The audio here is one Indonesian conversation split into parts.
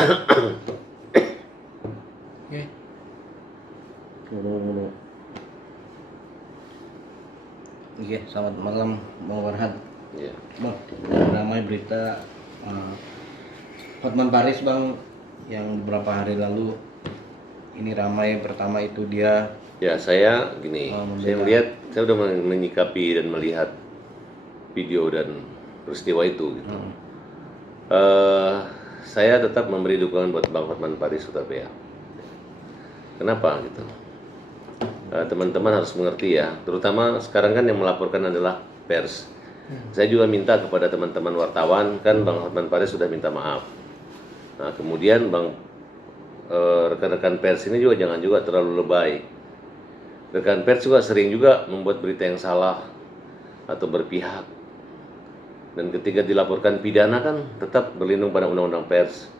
Oke. Oke, selamat malam Bang Farhan. Ya. Bang, ramai berita Hotman Paris Bang yang beberapa hari lalu ini ramai. Pertama itu dia Saya gini, saya membela. melihat, saya udah menyikapi dan melihat video dan peristiwa itu gitu. Saya tetap memberi dukungan buat Bang Hotman Paris Hutapea. Kenapa gitu? Teman-teman harus mengerti ya, terutama sekarang kan yang melaporkan adalah pers. Saya juga minta kepada teman-teman wartawan, kan Bang Hotman Paris sudah minta maaf. Nah, kemudian rekan-rekan pers ini juga jangan juga terlalu lebay. Rekan pers juga sering juga membuat berita yang salah atau berpihak. Dan ketika dilaporkan pidana kan tetap berlindung pada undang-undang pers.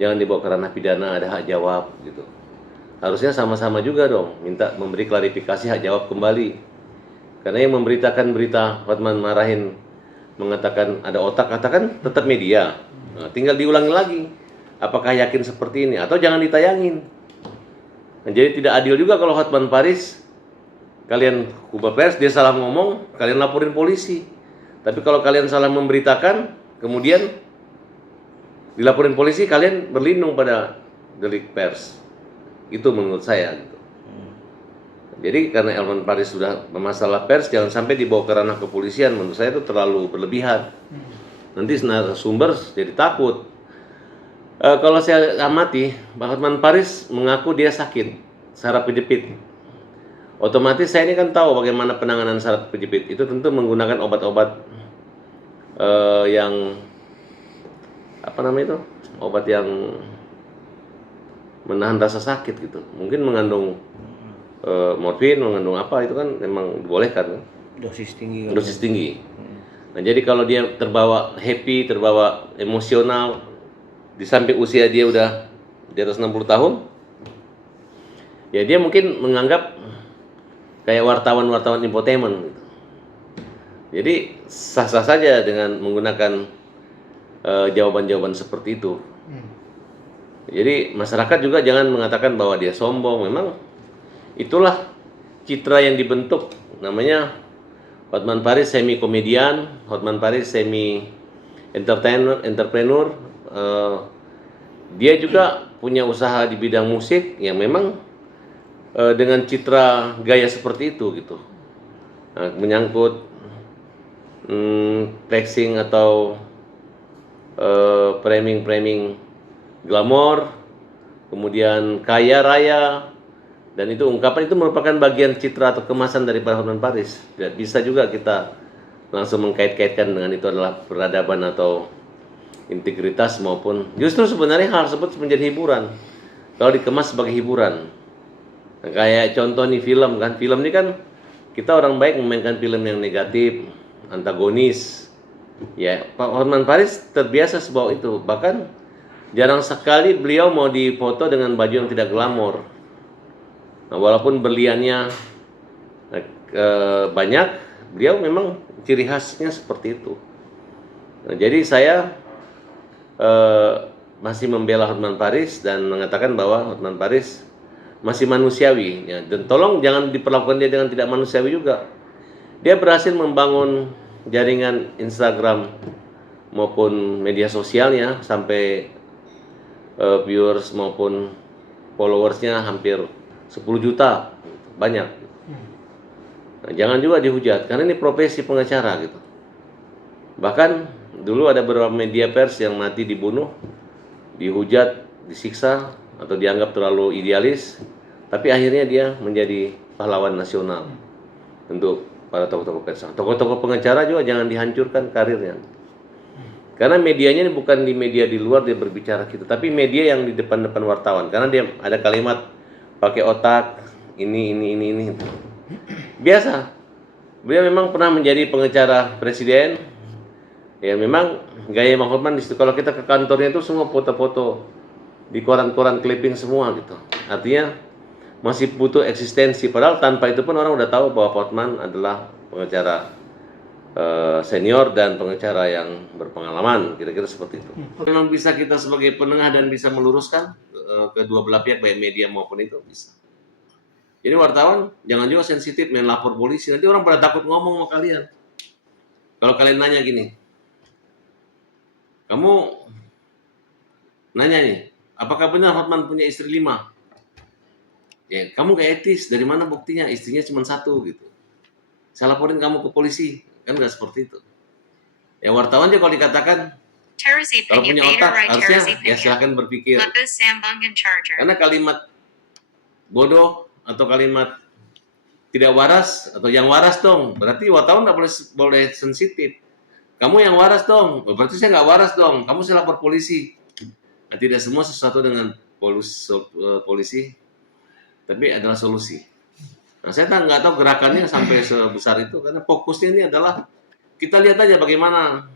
Jangan dibawa ke ranah pidana, ada hak jawab gitu. Harusnya sama-sama juga dong minta memberi klarifikasi hak jawab kembali. Karena yang memberitakan berita Hotman marahin mengatakan ada otak, katakan tetap media. Nah, tinggal diulangi lagi. Apakah yakin seperti ini atau jangan ditayangin. Nah, jadi tidak adil juga kalau Hotman Paris kalian kubah pers, dia salah ngomong, kalian laporin polisi. Tapi kalau kalian salah memberitakan, kemudian dilaporin polisi, kalian berlindung pada delik pers. Itu menurut saya gitu. Jadi karena Hotman Paris sudah bermasalah pers, jangan sampai dibawa ke ranah kepolisian. Menurut saya itu terlalu berlebihan. Nanti narasumber jadi takut. Kalau saya amati, Bang Hotman Paris mengaku dia sakit saraf kejepit. Otomatis saya ini kan tahu bagaimana penanganan saraf kejepit. Itu tentu menggunakan obat-obat yang apa namanya itu? Obat yang menahan rasa sakit gitu. Mungkin mengandung morfin, mengandung apa itu kan memang dibolehkan. Dosis tinggi. Dosis tinggi. Nah, jadi kalau dia terbawa happy, terbawa emosional, di samping usia dia udah di atas 60 tahun, ya dia mungkin menganggap kayak wartawan-wartawan infotainment gitu. Jadi sah-sah saja dengan menggunakan jawaban-jawaban seperti itu. Jadi masyarakat juga jangan mengatakan bahwa dia sombong. Memang itulah citra yang dibentuk. Namanya Hotman Paris semi komedian, Hotman Paris semi entrepreneur. Dia juga punya usaha di bidang musik yang memang dengan citra gaya seperti itu gitu. Nah, menyangkut flexing atau framing glamor, kemudian kaya raya, dan itu ungkapan itu merupakan bagian citra atau kemasan dari Hotman Paris. Ya, bisa juga kita langsung mengkait-kaitkan dengan itu adalah peradaban atau integritas, maupun justru sebenarnya hal tersebut menjadi hiburan kalau dikemas sebagai hiburan. Nah, kayak contoh nih film kan, film ini kan kita orang baik memainkan film yang negatif, antagonis. Ya, Pak Hotman Paris terbiasa sebawa itu. Bahkan jarang sekali beliau mau difoto dengan baju yang tidak glamor. Nah, walaupun berliannya banyak, beliau memang ciri khasnya seperti itu. Nah, jadi saya masih membela Hotman Paris dan mengatakan bahwa Hotman Paris masih manusiawi, ya. Dan tolong jangan diperlakukan dia dengan tidak manusiawi juga. Dia berhasil membangun jaringan Instagram maupun media sosialnya sampai viewers maupun followersnya hampir 10 juta, banyak. Nah, jangan juga dihujat karena ini profesi pengacara gitu. Bahkan dulu ada beberapa media pers yang mati dibunuh, dihujat, disiksa atau dianggap terlalu idealis, tapi akhirnya dia menjadi pahlawan nasional untuk para tokoh-tokoh pers. Tokoh-tokoh pengacara juga jangan dihancurkan karirnya. Karena medianya ini bukan di media di luar dia berbicara gitu, tapi media yang di depan-depan wartawan. Karena dia ada kalimat pakai otak, ini. Biasa. Beliau memang pernah menjadi pengacara presiden. Ya memang gaya Bang Hotman di situ. Kalau kita ke kantornya itu semua foto-foto di koran-koran clipping semua gitu. Artinya masih butuh eksistensi. Padahal tanpa itu pun orang udah tahu bahwa Hotman adalah pengacara senior dan pengacara yang berpengalaman, kira-kira seperti itu. Memang bisa kita sebagai penengah dan bisa meluruskan kedua belah pihak, baik media maupun itu bisa. Jadi wartawan jangan juga sensitif main lapor polisi, nanti orang pada takut ngomong sama kalian. Kalau kalian nanya gini, kamu nanya nih, apakah benar Hotman punya istri 5? Ya, kamu gak etis, dari mana buktinya? Istrinya cuma 1 gitu. Saya laporin kamu ke polisi, kan nggak seperti itu. Ya wartawan aja kalau dikatakan, kalau punya otak harusnya ya silahkan berpikir. Karena kalimat bodoh atau kalimat tidak waras atau yang waras dong, berarti wartawan nggak boleh sensitif. Kamu yang waras dong, berarti saya nggak waras dong. Kamu saya lapor polisi. Nah, tidak semua sesuatu dengan polisi, tapi adalah solusi. Nah, saya nggak tahu gerakannya sampai sebesar itu karena fokusnya ini adalah kita lihat aja bagaimana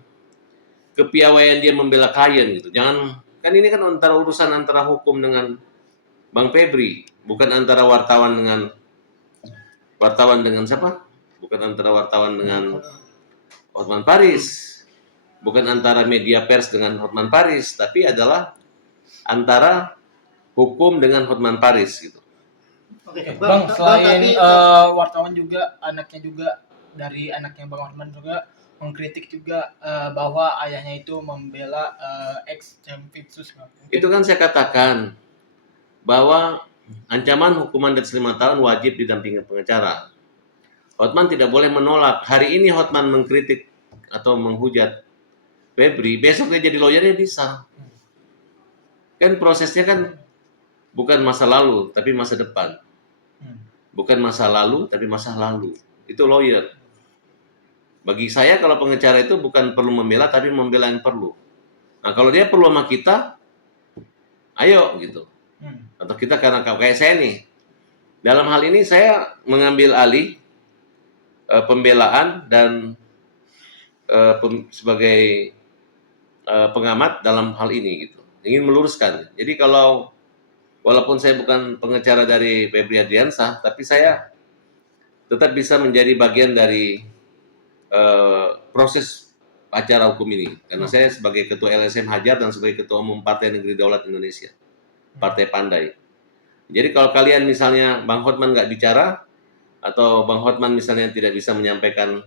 kepiawaian dia membela klien gitu. Jangan, kan ini kan urusan antara hukum dengan Bang Febri, bukan antara wartawan dengan siapa? Bukan antara wartawan dengan Hotman Paris, bukan antara media pers dengan Hotman Paris, tapi adalah antara hukum dengan Hotman Paris gitu. Oke, Bang, selain wartawan juga dari anaknya Bang Hotman juga mengkritik juga bahwa ayahnya itu membela ex Jampitsus. Itu kan saya katakan bahwa ancaman hukuman di atas 5 tahun wajib didampingi pengacara. Hotman tidak boleh menolak. Hari ini Hotman mengkritik atau menghujat Febri, besok dia jadi lawyernya bisa. Kan prosesnya kan bukan masa lalu, tapi masa depan. Bukan masa lalu, tapi masa lalu. Itu lawyer. Bagi saya kalau pengacara itu bukan perlu membela, tapi membela yang perlu. Nah kalau dia perlu sama kita, ayo gitu. Atau kita karena kayak saya nih. Dalam hal ini saya mengambil alih pembelaan dan sebagai pengamat dalam hal ini gitu. Ingin meluruskan. Jadi kalau walaupun saya bukan pengacara dari Febri Adriansah, tapi saya tetap bisa menjadi bagian dari proses acara hukum ini. Karena saya sebagai Ketua LSM Hajar dan sebagai Ketua Umum Partai Negeri Daulat Indonesia, Partai Pandai. Jadi kalau kalian misalnya Bang Hotman nggak bicara, atau Bang Hotman misalnya tidak bisa menyampaikan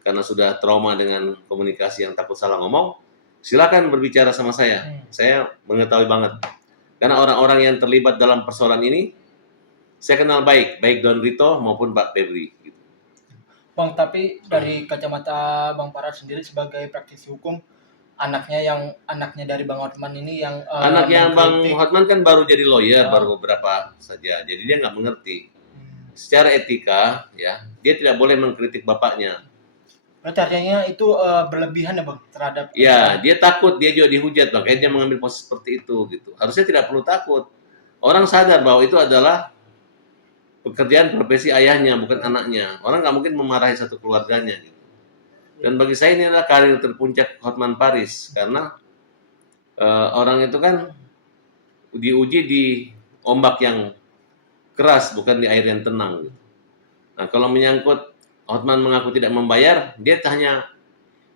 karena sudah trauma dengan komunikasi yang takut salah ngomong, silakan berbicara sama saya. Saya mengetahui banget. Karena orang-orang yang terlibat dalam persoalan ini, saya kenal baik Don Rito maupun Pak Febri. Gitu. Bang, tapi dari kacamata Bang Farad sendiri sebagai praktisi hukum, anaknya dari Bang Hotman ini yang anaknya Bang Hotman kan baru jadi lawyer, baru beberapa saja. Jadi dia nggak mengerti. Secara etika, ya dia tidak boleh mengkritik bapaknya. Berarti artinya itu berlebihan ya Bang terhadap. Ya, dia takut, dia juga dihujat, makanya dia mengambil posisi seperti itu gitu. Harusnya tidak perlu takut. Orang sadar bahwa itu adalah pekerjaan profesi ayahnya, bukan anaknya. Orang nggak mungkin memarahi satu keluarganya gitu. Dan bagi saya ini adalah karir terpuncak Hotman Paris karena orang itu kan diuji di ombak yang keras, bukan di air yang tenang. Gitu. Nah, kalau menyangkut Hotman mengaku tidak membayar, dia hanya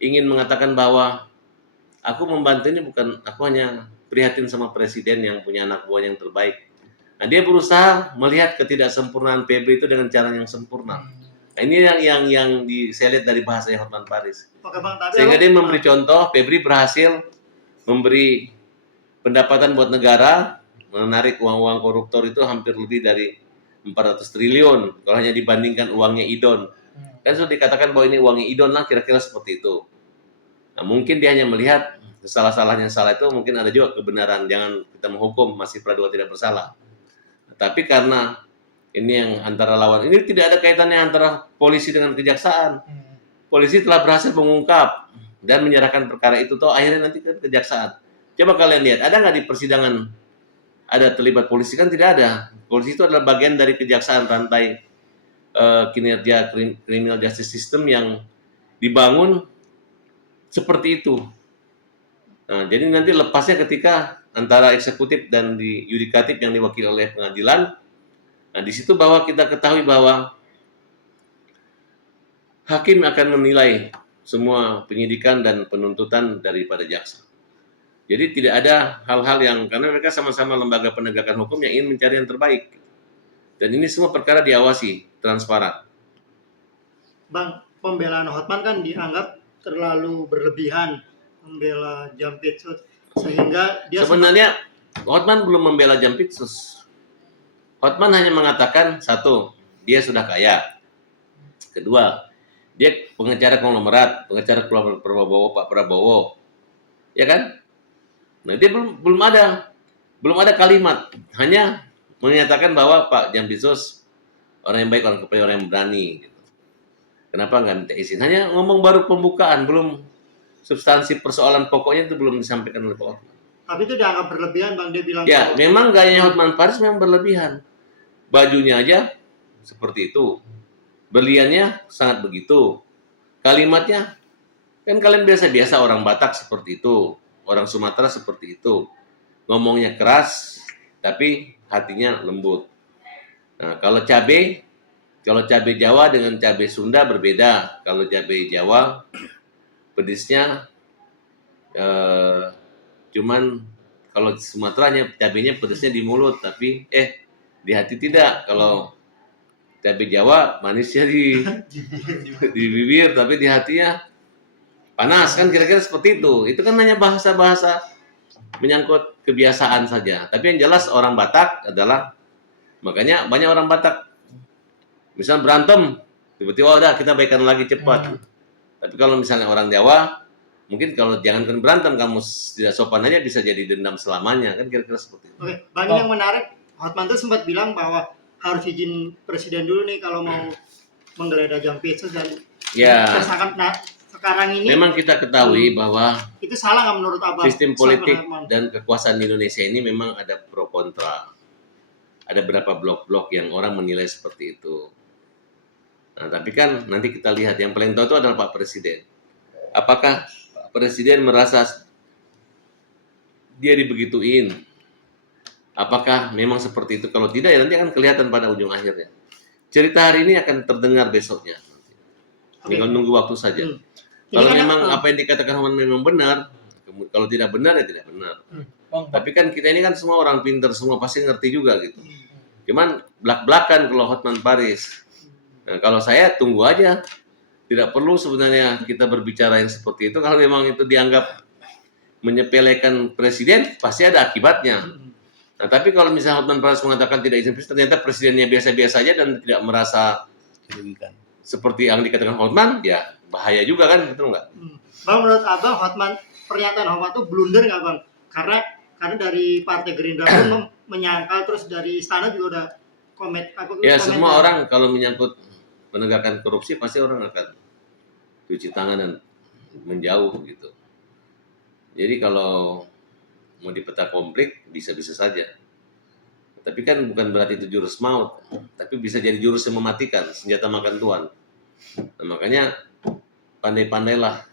ingin mengatakan bahwa aku membantu ini bukan, aku hanya prihatin sama presiden yang punya anak buah yang terbaik. Nah, dia berusaha melihat ketidaksempurnaan Febri itu dengan cara yang sempurna. Nah, ini yang saya lihat dari bahasa Hotman Paris. Sehingga dia memberi contoh, Febri berhasil memberi pendapatan buat negara, menarik uang-uang koruptor itu hampir lebih dari 400 triliun kalau hanya dibandingkan uangnya Idon. Kan sudah dikatakan bahwa ini uangnya Idon lah, kira-kira seperti itu. Nah, mungkin dia hanya melihat salah-salahnya salah itu, mungkin ada juga kebenaran. Jangan kita menghukum masih praduga tidak bersalah. Tapi karena ini yang antara lawan, ini tidak ada kaitannya antara polisi dengan kejaksaan. Polisi telah berhasil mengungkap dan menyerahkan perkara itu, toh akhirnya nanti ke kejaksaan. Coba kalian lihat, ada nggak di persidangan ada terlibat polisi? Kan tidak ada. Polisi itu adalah bagian dari kejaksaan, rantai kinerja criminal justice system yang dibangun seperti itu. Nah, jadi nanti lepasnya ketika antara eksekutif dan di yudikatif yang diwakili oleh pengadilan. Nah, di situ bahwa kita ketahui bahwa hakim akan menilai semua penyidikan dan penuntutan daripada jaksa. Jadi tidak ada hal-hal yang, karena mereka sama-sama lembaga penegakan hukum yang ingin mencari yang terbaik. Dan ini semua perkara diawasi, transparan. Bang, pembelaan Hotman kan dianggap terlalu berlebihan membela Jampitsus sehingga dia Sebenarnya Hotman belum membela Jampitsus. Hotman hanya mengatakan satu, dia sudah kaya. Kedua, dia pengacara konglomerat, pengacara keluarga Prabowo, Pak Prabowo, ya kan? Nah, dia belum ada kalimat, hanya menyatakan bahwa Pak Jampitsus orang yang baik, orang kepala, orang yang berani. Gitu. Kenapa nggak minta izin? Hanya ngomong baru pembukaan, belum substansi persoalan pokoknya itu belum disampaikan oleh Pak Hotman. tapi itu dianggap berlebihan, Bang. Dia bilang Ya, bahwa memang gayanya Hotman Paris memang berlebihan. Bajunya aja seperti itu. Berliannya sangat begitu. Kalimatnya, kan kalian biasa-biasa orang Batak seperti itu. Orang Sumatera seperti itu. Ngomongnya keras, tapi hatinya lembut. Nah, kalau cabai Jawa dengan cabai Sunda berbeda. Kalau cabai Jawa, pedisnya cuman kalau Sumateranya cabenya pedasnya di mulut, tapi di hati tidak. Kalau cabai Jawa manisnya di bibir, tapi di hatinya panas, kan kira-kira seperti itu. Itu kan hanya bahasa-bahasa menyangkut kebiasaan saja. Tapi yang jelas orang Batak adalah, makanya banyak orang Batak misal berantem, tiba-tiba udah kita baikan lagi cepat. Tapi kalau misalnya orang Jawa, mungkin kalau jangankan berantem, kamu tidak sopan aja bisa jadi dendam selamanya, kan kira-kira seperti itu. Oke, Bang, ini yang menarik, Hotman tuh sempat bilang bahwa harus izin presiden dulu nih kalau mau menggeledah Jampitsus dan Ya, nah, sekarang ini memang kita ketahui bahwa itu salah nggak menurut Abang? sistem politik Hotman? dan kekuasaan di Indonesia ini memang ada pro kontra. Ada beberapa blok-blok yang orang menilai seperti itu. Nah, tapi kan nanti kita lihat, yang paling tahu itu adalah Pak Presiden. Apakah Pak Presiden merasa dia dibegituin? Apakah memang seperti itu? Kalau tidak, ya nanti akan kelihatan pada ujung akhirnya. Cerita hari ini akan terdengar besoknya. Tinggal nunggu waktu saja. Kalau kan memang apa yang dikatakan Hotman memang benar, kalau tidak benar ya tidak benar. Tapi kan kita ini kan semua orang pintar, semua pasti ngerti juga gitu. Cuman belak-belakan kalau Hotman Paris. Nah, kalau saya tunggu aja. Tidak perlu sebenarnya kita berbicara yang seperti itu. Kalau memang itu dianggap menyepelekan presiden, pasti ada akibatnya. Nah, tapi kalau misalnya Hotman Paris mengatakan tidak izin presiden, ternyata presidennya biasa-biasa saja dan tidak merasa seperti yang dikatakan Hotman, ya bahaya juga kan, betul nggak? Bang, menurut Abang, pernyataan Hotman itu blunder nggak, Bang? Karena dari Partai Gerindra pun menyangkal, terus dari istana juga udah Ya, semua orang kalau menyangkut penegakan korupsi pasti orang akan cuci tangan dan menjauh gitu. Jadi kalau mau dipeta konflik bisa-bisa saja. Tapi kan bukan berarti itu jurus maut, tapi bisa jadi jurus yang mematikan, senjata makan tuan. Nah, makanya pandai-pandailah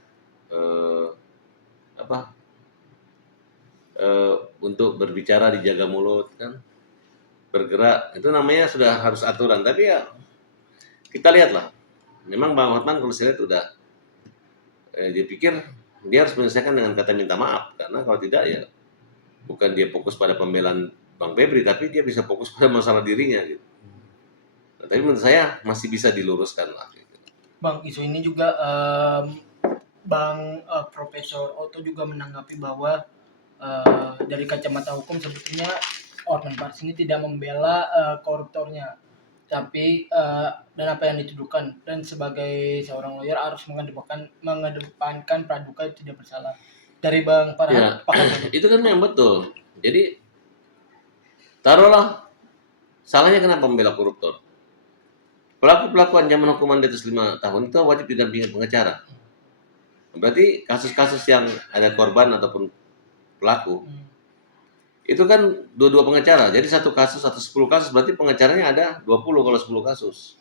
untuk berbicara, dijaga mulut kan, bergerak itu namanya sudah harus aturan. Tapi ya kita lihatlah, memang Bang Hotman kalau saya lihat udah dia pikir dia harus menyelesaikan dengan kata minta maaf, karena kalau tidak ya bukan dia fokus pada pembelaan Bang Febri, tapi dia bisa fokus pada masalah dirinya gitu. Nah, tapi menurut saya masih bisa diluruskan lah. Gitu. Bang, isu ini juga Profesor Otto juga menanggapi bahwa dari kacamata hukum sebetulnya Hotman Paris ini tidak membela koruptornya, tapi dan apa yang dituduhkan, dan sebagai seorang lawyer harus mengedepankan praduga tidak bersalah. Dari Bang Farhan, ya, itu kan memang betul. Jadi taruhlah salahnya kenapa membela koruptor? Pelaku-pelaku ancaman hukuman di atas 5 tahun itu wajib didampingi pengacara. Berarti kasus-kasus yang ada korban ataupun pelaku itu kan dua-dua pengacara. Jadi satu kasus atau 10 kasus berarti pengacaranya ada 20 kalau 10 kasus.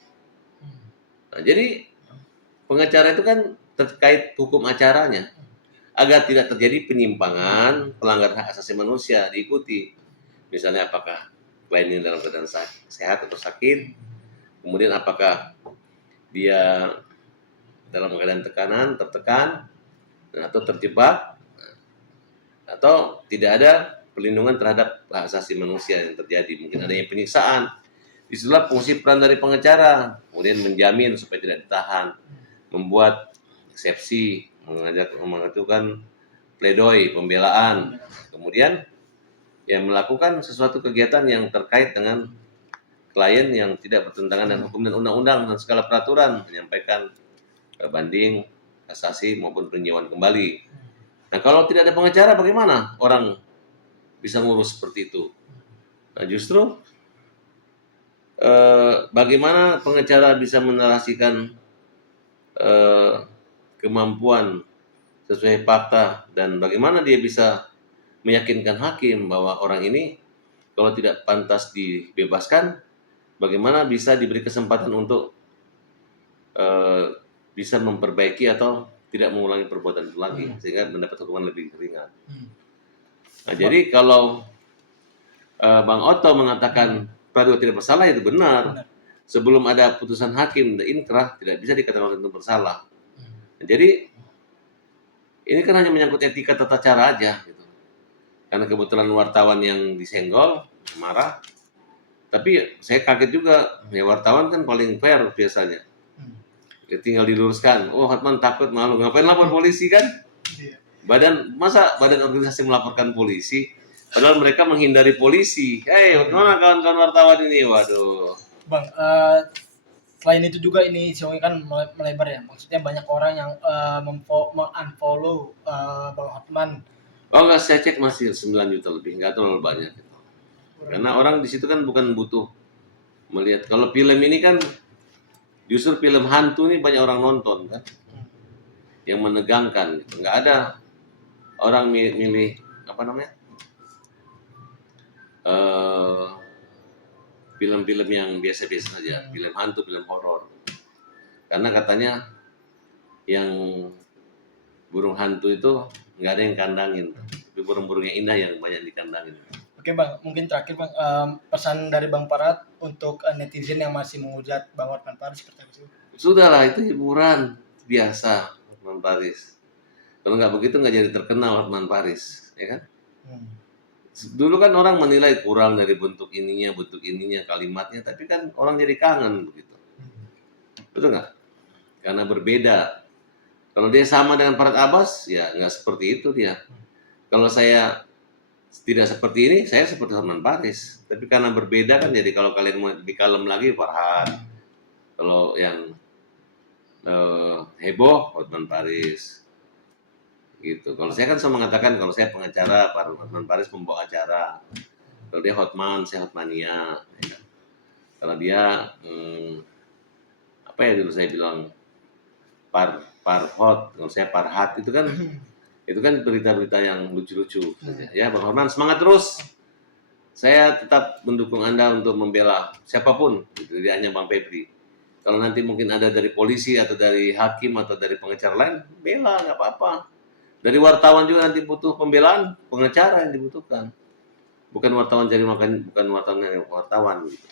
Nah, jadi pengacara itu kan terkait hukum acaranya agar tidak terjadi penyimpangan, pelanggaran hak asasi manusia diikuti. Misalnya apakah klien ini dalam keadaan sehat atau sakit, kemudian apakah dia dalam keadaan tekanan, tertekan, atau terjebak, atau tidak ada perlindungan terhadap hak asasi manusia yang terjadi, mungkin adanya penyiksaan. Disitulah fungsi peran dari pengacara, kemudian menjamin supaya tidak ditahan, membuat eksepsi, mengajukan pledoi, pembelaan, kemudian yang melakukan sesuatu kegiatan yang terkait dengan klien yang tidak bertentangan dengan hukum dan undang-undang dan segala peraturan, menyampaikan banding, kasasi maupun peninjauan kembali. Nah, kalau tidak ada pengacara bagaimana orang bisa ngurus seperti itu? Nah, justru bagaimana pengacara bisa menarasikan kemampuan sesuai fakta dan bagaimana dia bisa meyakinkan hakim bahwa orang ini kalau tidak pantas dibebaskan, bagaimana bisa diberi kesempatan untuk bisa memperbaiki atau tidak mengulangi perbuatan itu lagi sehingga mendapat hukuman lebih ringan. Nah, jadi kalau Bang Otto mengatakan praduga tidak bersalah itu benar. Sebelum ada putusan hakim inkrah tidak bisa dikatakan itu bersalah. Nah, jadi ini kan hanya menyangkut etika tata cara aja gitu. Karena kebetulan wartawan yang disenggol marah. Tapi saya kaget juga, ya wartawan kan paling fair biasanya. Ya, tinggal diluruskan. Oh, Hotman takut malu. Ngapain lapor polisi kan? Masa badan organisasi melaporkan polisi? Padahal mereka menghindari polisi. Mana kawan-kawan wartawan ini? Waduh. Bang, selain itu juga ini Xiaomi kan melebar ya. Maksudnya banyak orang yang unfollow Bang Hotman. Oh enggak, saya cek masih 9 juta lebih, nggak terlalu banyak. Karena orang di situ kan bukan butuh melihat. Kalau film ini kan justru film hantu ini banyak orang nonton kan, yang menegangkan. Gitu. Nggak ada orang milih apa namanya film-film yang biasa-biasa saja, film hantu, film horor. Karena katanya yang burung hantu itu nggak ada yang kandangin, tapi burung-burung yang indah yang banyak dikandangin. Oke Bang, mungkin terakhir Bang, pesan dari Bang Parat untuk netizen yang masih menghujat Bang Hotman Paris seperti itu. Sudahlah, itu hiburan biasa Hotman Paris. Kalau nggak begitu nggak jadi terkenal Hotman Paris, ya kan? Dulu kan orang menilai kurang dari bentuk ininya, kalimatnya, tapi kan orang jadi kangen begitu. Betul nggak? Karena berbeda. Kalau dia sama dengan Parat Abbas, ya nggak seperti itu dia. Kalau saya tidak seperti ini, saya seperti Hotman Paris. Tapi karena berbeda kan, jadi kalau kalian mau lebih kalem lagi, Farhan. Kalau yang heboh, Hotman Paris. Gitu. Kalau saya kan selalu mengatakan, kalau saya pengacara, Hotman Paris membawa acara. Kalau dia Hotman, saya Hotmania. Ya. Kalau dia, apa ya dulu saya bilang, Parhot, kalau saya Parhat, itu kan berita-berita yang lucu-lucu. Ya, Bang Hotman, semangat terus. Saya tetap mendukung Anda untuk membela siapapun, tidak hanya Bang Febri. Kalau nanti mungkin ada dari polisi atau dari hakim atau dari pengacara lain, bela, nggak apa-apa. Dari wartawan juga nanti butuh pembelaan, pengacara yang dibutuhkan. Bukan wartawan jadi makan, bukan wartawan yang wartawan. Gitu.